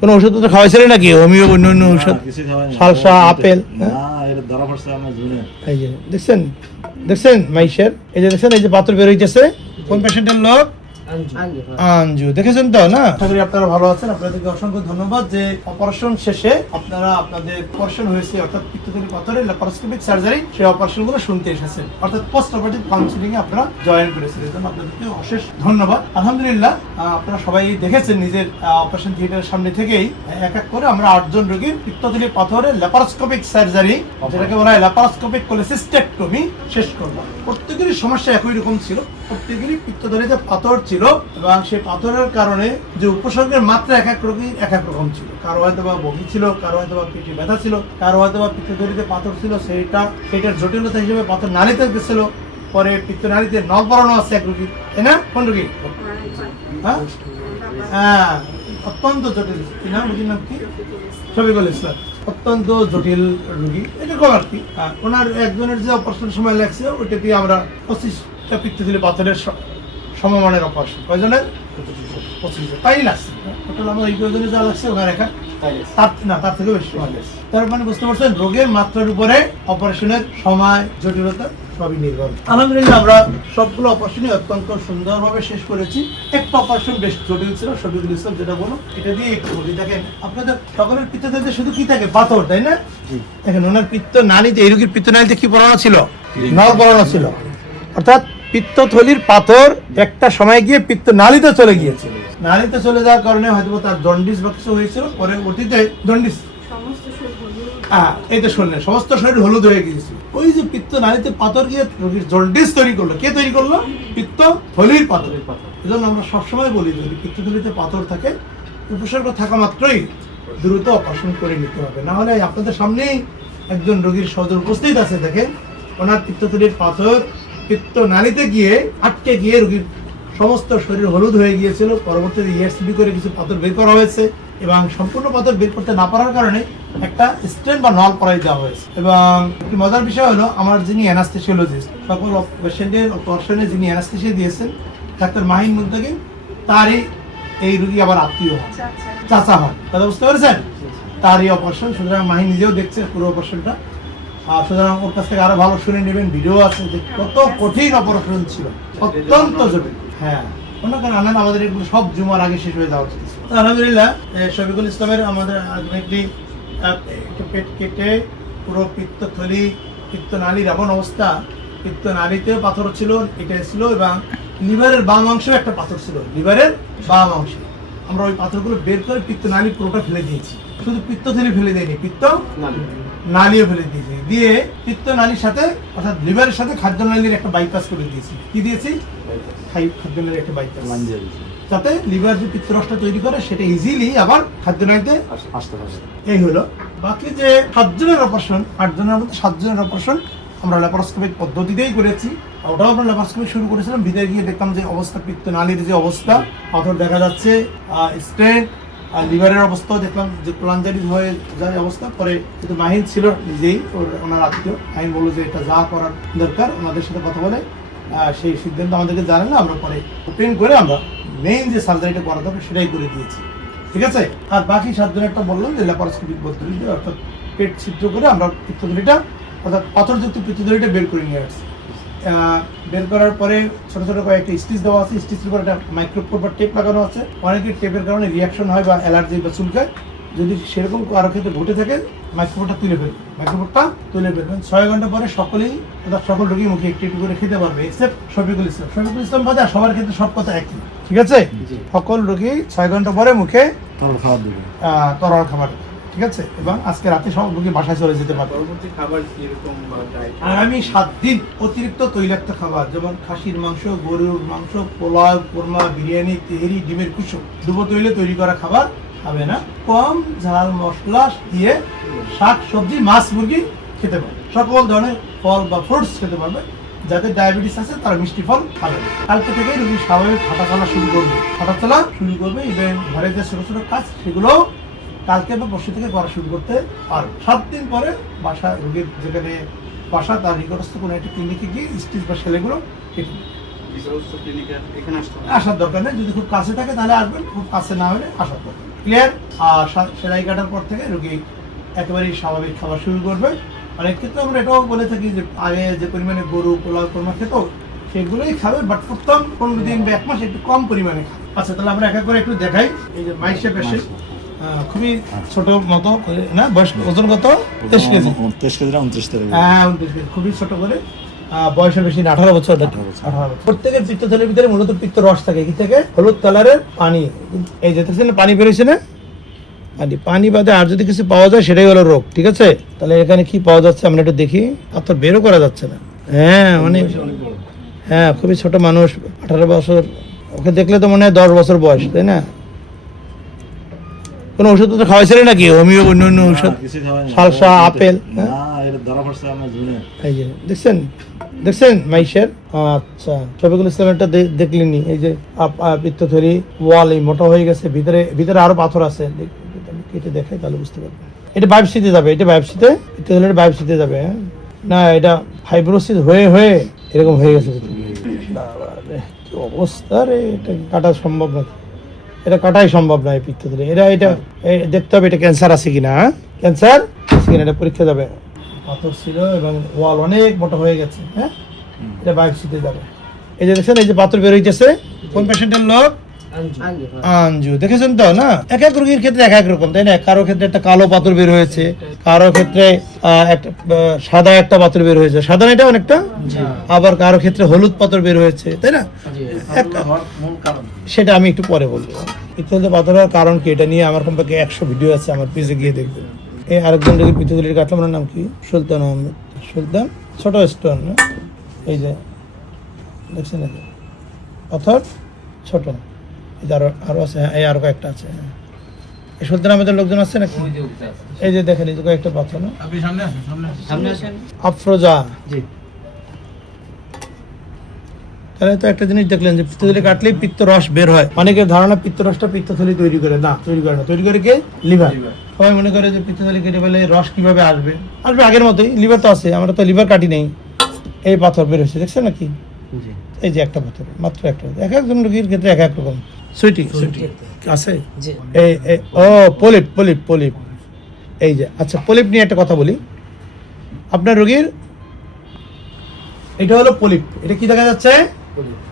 কোনো ওষুধ তো খাওয়াইছিলেন নাকি? হোমিও অন্য অন্য ওষুধ, সালসা, আপেল? এই যে দেখছেন, দেখছেন মাইশের, এই যে দেখছেন, এই যে পাথর বের হইতেছে। কোন পেশেন্টের লোক? আঞ্জু। দেখেছেন তো না? আশা করি আপনারা ভালো আছেন। আপনাদেরকে অসংখ্য ধন্যবাদ যে অপারেশন শেষে আপনারা আপনাদের অপারেশন হয়েছে অর্থাৎ পিত্তথলি পাথরের ল্যাপারোস্কোপিক সার্জারি, সেই অপারেশন গুলো শুনতে এসেছেন, অর্থাৎ পোস্ট অপারেটিভ কাউন্সিলিং এ আপনারা জয়েন করেছেন। এর জন্য আপনাদেরকে অশেষ ধন্যবাদ। আলহামদুলিল্লাহ, আপনারা সবাই দেখেছেন নিজের অপারেশন থিয়েটারের সামনে থেকেই এক এক করে আমরা 8 জন রোগীর পিত্তথলি পাথরের ল্যাপারোস্কোপিক সার্জারি, যেটাকে বলা হয় ল্যাপারোস্কোপিক কোলেসিস্টেক্টমি, শেষ করলাম। প্রত্যেকেরই সমস্যা একই রকম ছিল, প্রত্যেকেরই পিত্তথলিতে পাথর ছিল এবং সেই পাথরের কারণে যে উপসর্গের মাত্রা এক এক রোগীর এক এক রকম ছিল। কারো হয়তো বা বমি ছিল, কারো হয়তো বা পেটে ব্যথা ছিল, কারো হয়তো বা পিত্তথলিতে পাথর ছিল, সেইটার জটিলতা হিসেবে পাথর নালীতে গেছিল। পরে পিত্তনালীতে নল পড়ানো আছে এক রোগী, তাই না? কোন রোগী? হ্যাঁ, অত্যন্ত জটিল। কি নাম রোগীর নাম? কি? শফিকুল ইসলাম। অত্যন্ত জটিল রোগী, এরকম আর কি। ওনার একজনের যে অপারেশন সময় লাগছে ওইটা দিয়ে আমরা 25টা পিত্তথলি পাথরের সমমানের অপারেশন। কয়জনের? 25 তাই লাগছে। টোটাল আমার এই কয়জনে যা লাগছে ওনার একা তার থেকে বেশি সময় লাগছে। তার মানে বুঝতে পারছেন রোগের মাত্রার উপরে অপারেশনের সময়, জটিলতা সবই নির্ভর। আলহামদুলিল্লাহ, আমরা সবগুলো অপারেশনই অত্যন্ত সুন্দরভাবে শেষ করেছি। একটা অপারেশন বেশ জটিল ছিল, শফিকুল ইসলাম যেটা বলো, এটা দিয়ে একটু বলি। দেখেন, আপনাদের সকলের পিত্তথলিতে শুধু কি থাকে? পাথর, তাই না? দেখেন, ওনার পিত্ত নালীতে, এই রোগীর পিত্ত নালীতে কি পড়ানো ছিল? নল পড়ানো ছিল। অর্থাৎ পিত্তথলির পাথর একটা সময় গিয়ে পিত্ত নালীতে চলে গিয়েছে। নালীতে চলে যাওয়ার কারণে হয়তো তার জন্ডিস বা কিছু হয়েছিল। পরে অতীতে জন্ডিস, এই তো শুনলেন, সমস্ত শরীর হলুদ হয়ে গিয়েছিল। ওই যে পিত্ত নালীতে পাথর গিয়ে রোগীর জন্ডিস তৈরি করলো। কে তৈরি করলো? পিত্তথলির পাথর। এজন্য আমরা সবসময় বলি যদি পিত্তথলিতে পাথর থাকে, উপসর্গ থাকা মাত্রই দ্রুত অপারেশন করে নিতে হবে। না হলে আপনাদের সামনেই একজন রোগীর সদর উপস্থিত আছে, দেখেন ওনার পিত্তথলির পাথর পিত্ত নালীতে গিয়ে আটকে গিয়ে রোগীর সমস্ত শরীর হলুদ হয়ে গিয়েছিল। পরবর্তীতে ইএসবি করে কিছু পাথর বের করা হয়েছে এবং সম্পূর্ণ পাথর বের করতে না পারার কারণে একটা স্টেন বা নল পরাই দেওয়া হয়েছে। এবং একটি মজার বিষয় হলো, আমার যিনি অ্যানাস্থেসিওলজিস্ট, সকল পেশেন্টের অপারেশনে যিনি অ্যানাস্থেসিয়া দিয়েছেন, ডাক্তার মাহিন মুন্তাকিম, তারই এই রোগী আবার আত্মীয় হয়, চাচা হয়। কথা বুঝতে পেরেছেন? তারই অপারেশন। সুতরাং মাহিন নিজেও দেখছে পুরো অপারেশনটা। সুতরাং ওর কাছ থেকে আরো ভালো শুনে নেবেন। ভিডিও আছে যে কত কঠিন অপারেশন ছিল, অত্যন্ত জটিল। হ্যাঁ, আমাদের এগুলো সব জুমার আগে শেষ হয়ে যাওয়া উচিত। আলহামদুলিল্লাহ, শফিকুল ইসলামের আমাদের আলটিমেটলি পেট কেটে পুরো পিত্তথলি, পিত্তনালীর এমন অবস্থা, পিত্তনালীতে পাথর ছিল, এটা ছিল, এবং লিভারের বাম অংশেও একটা পাথর ছিল, লিভারের বাম অংশে। আমরা ওই পাথরগুলো বের করে পিত্তনালী পুরোটা ফেলে দিয়েছি। শুধু পিত্তথলি ফেলে দেয়নি, নালীও ফেলে দিয়েছি। দিয়ে পিত্তনালীর সাথে অর্থাৎ লিভারের সাথে খাদ্যনালীর একটা বাইপাস করে দিয়েছি। কি দিয়েছি? খাদ্যনালীর একটা বাইপাস, যাতে লিভার যে পিত্তরসটা তৈরি করে সেটা ইজিলি আবার খাদ্যনালীতে আসতে পারে। এই হলো। বাকি যে 7 জনের অপারেশন, 8 জনের মধ্যে 7 জনের অপারেশন আমরা ল্যাপারোস্কোপিক পদ্ধতিতেই করেছি। ওটাও আমরা ল্যাপারোস্কোপি শুরু করেছিলাম। ভিতরে গিয়ে দেখলাম যে অবস্থা, পিত্তনালীর যে অবস্থা, পাথর দেখা যাচ্ছে, স্টেন্ট, আর লিভারের অবস্থাও দেখলাম যে কোলাঞ্জারিজ হয়ে যায় অবস্থা। পরে কিন্তু মাহিন ছিল নিজেই, ওনার আত্মীয়, মাহিন বললো যে এটা যা করার দরকার ওনাদের সাথে কথা বলে সেই সিদ্ধান্ত আমাদেরকে জানালে আমরা পরে ওপেন করে আমরা মেইন যে সার্জারিটা করা দরকার সেটাই করে দিয়েছি। ঠিক আছে? আর বাকি 7 জনেরটা বললাম যে ল্যাপারোস্কোপিক পদ্ধতিতে, অর্থাৎ পেট ছিদ্র করে আমরা পিত্তথলিটা, অর্থাৎ পাথরযুক্ত পিত্তথলিটা বের করে নিয়ে আসছি। বের করার পরে ছোট ছোট কয়েকটা স্টিচ দেওয়া আছে, স্টিচের উপর একটা মাইক্রোপোর বা টেপ লাগানো আছে। অনেকের টেপের কারণে রিয়াকশন হয় বা অ্যালার্জি বা চুলকায়, যদি সেরকম কারো ক্ষেত্রে ঘটে থাকে মাইক্রোপোরটা তুলে ফেলবেন। 6 ঘন্টা পরে সকলেই, অর্থাৎ সকল রোগী মুখে একটু একটু করে খেতে পারবে, এক্সেপ্ট শফিকুল ইসলাম বাদে সবার ক্ষেত্রে সব কথা একই। ঠিক আছে? সকল রোগী 6 ঘন্টা পরে মুখে তরল খাবার, ঠিক আছে? এবং আজকে রাতে সব রোগী বাসায় চলে যেতে পারবে। আগামী 7 দিন অতিরিক্ত তৈলাক্ত খাবার, যেমন খাসির মাংস, গরুর মাংস, পোলাও, কোরমা, বিরিয়ানি, তেহেরি, ডিমের কুসুম, ডুবো তৈলে তৈরি করা খাবার খাবে না। কম ঝাল মশলা দিয়ে শাক সবজি, মাছ, মুরগি খেতে পারবে। সকল ধরনের ফল বা ফ্রুটস খেতে পারবে। যাদের ডায়াবেটিস আছে তারা মিষ্টি ফল খাবে। কালকে থেকে রোগী স্বাভাবিক হাঁটাচলা শুরু করবে। ইভেন ঘরে যে ছোট ছোট কাজ সেগুলো কালকে বা পরশু থেকে করা শুরু করতে পারবে। 7 দিন পরে বাসা, রোগীর যেখানে বাসা তার নিকটস্থ কোনো একটা ক্লিনিকে গিয়ে স্টিচ বা সেলেগুলো কেটে আসার দরকার নেই। যদি খুব কাছে থাকে তাহলে আসবেন, খুব কাছে না হলে আসার দরকার। ক্লিয়ার? আর সেলাই কাটার পর থেকে রোগী একেবারেই স্বাভাবিক খাবার শুরু করবে। অনেক ক্ষেত্রে আমরা এটাও বলে থাকি যে আগে যে পরিমাণে গরু পোলাও কোরমা খেত সেগুলোই খাবে, বাট প্রথম 15 দিন বা 1 মাস একটু কম পরিমাণে খাবে। আচ্ছা, তাহলে আমরা এক এক করে একটু দেখাই। এই যে মাইশা পেশেন্ট, খুবই ছোট মতো করে না, বয়স ওজন কত? 23 কেজি। 23 কেজি না 29 কেজি? হ্যাঁ 29 কেজি, খুবই ছোট করে। বয়সের বেশি না, 18 বছর। 18 বছর। প্রত্যেকের পিত্তথলির ভিতরে মূলত পিত্ত রস থাকে। কি থেকে? হলুদ কালারের পানি। এই যে দেখছেন পানি বেরোচ্ছে না, পানি বাদে আর যদি কিছু পাওয়া যায় সেটাই হলো রোগ। ঠিক আছে, তাহলে এখানে কি পাওয়া যাচ্ছে আমরা একটু দেখি। পাথর বেরও করা যাচ্ছে না। হ্যাঁ অনেক, হ্যাঁ খুবই ছোট মানুষ, 18 বছর। ওকে দেখলে তো মনে হয় 10 বছর বয়স, তাই না? কোনো ওষুধ তো খাওয়াইছিলেন নাকি? হোমিও অন্য ওষুধ, সালসা, আপেল? এই যে দেখছেন, দেখছেন মাইশের। আচ্ছা, শফিকুল ইসলামেরটা দেখলেনি? এই যে পিত্তথলি ওয়াল এই মোটা হয়ে গেছে, ভিতরে ভিতরে আরো পাথর আছে। কেটে দেখাই তাহলে বুঝতে পারবেন। এটা বায়োপসিতে যাবে, এটা বায়োপসিতে, পিত্তথলির বায়োপসিতে যাবে। হ্যাঁ না, এটা ফাইব্রোসিস হয়ে হয়ে এরকম হয়ে গেছে। কি অবস্থা রে, এটা কাটা সম্ভব না, এটা কাটাই সম্ভব নয় পিত্তথলি। এটা দেখতে হবে এটা ক্যান্সার আছে কিনা। ক্যান্সার আছে কিনা এটা পরীক্ষা যাবে। পাথর ছিল এবং ওয়াল অনেক মোটা হয়ে গেছে। হ্যাঁ, এটা বায়োপসিতে যাবে। এই যে দেখছেন, এই যে পাথর বের হইতেছে। কোন পেশেন্টের লোক? আঞ্জু। দেখেছেন তো না, এক এক রোগীর ক্ষেত্রে এক এক রকম, তাই না? কারো ক্ষেত্রে একটা কালো পাথর বের হয়েছে, কারো ক্ষেত্রে একটা সাদা একটা পাথর বের হয়েছে, সাদা এটা অনেকটা, আবার কারো ক্ষেত্রে হলুদ পাথর বের হয়েছে, তাই না? সেটা আমি একটু পরে বলবো। পিত্তথলি পাথর হওয়ার কারণ কি এটা নিয়ে আমার কমপক্ষে 100 ভিডিও আছে, আমার পেজে গিয়ে দেখবেন। এই আরেকজন রোগীর পিত্তথলির কাটলাম, ওনার নাম কি? সুলতান আহমেদ। সুলতান, ছোট স্টোন। এই যে দেখছেন, পাথর ছোট। এই যে আরো আছে, এই আরো কয়েকটা আছে। এই সুলতান আহমেদের লোকজন আছে নাকি? এই যে দেখেন, এই যে কয়েকটা পাথর। না আফরোজা। তাহলে তো একটা জিনিস দেখলেন যে পিত্তথলি কাটলেই পিত্ত রস বের হয়। অনেকের ধারণা পিত্ত রসটা পিত্তথলি তৈরি করে, না তৈরি করে না। তৈরি করে কে? লিভার। সবাই মনে করে যে পিত্তথলি কেটে ফেলে রস কিভাবে আসবে, আসবে আগের মতোই। লিভার তো আছে, আমরা তো লিভার কাটি নেই। এই পাথর বের হয়েছে, দেখছেন নাকি? এই যে একটা পাথর, মাত্র একটা। এক একজন রোগীর ক্ষেত্রে এক এক রকম। সুইটি আছে। ও পলিপ, পলিপ, পলিপ। এই যে, আচ্ছা পলিপ নিয়ে একটা কথা বলি। আপনার রোগীর এটা হলো পলিপ। এটা কি দেখা যাচ্ছে?